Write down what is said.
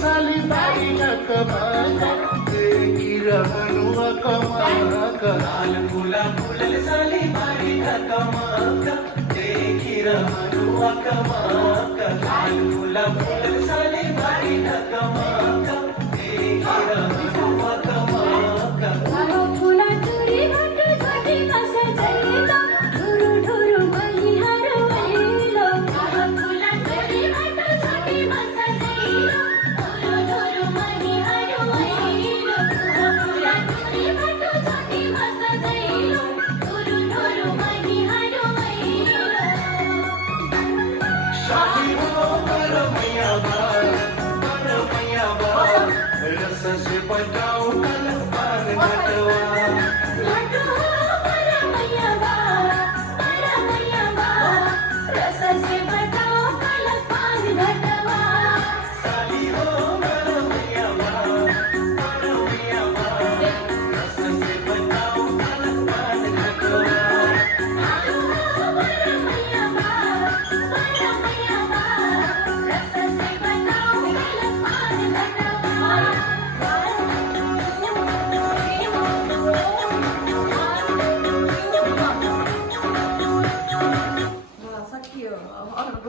साली बाई कमाका देखिर मनुआ कमाका लाल फूला फूलल साली बारी कमाका देखिर मनुआ कमाका लाल फूला फूलल साली बारी कमाका देखिर मनुआ कमाका आहो फुला टुरी भाटो छोटी बस चलेगा ढुरु ढुरु बलिहार वैलो आहो फुला टुरी भाटो छोटी बस चलेगा ढुरु ढुरु बलिहार वैलो आहो फुला टुरी भाटो छोटी बस चलेगा ढुरु ढुरु बलिहार वैलो शादी हो कर मैया बार रस से बजा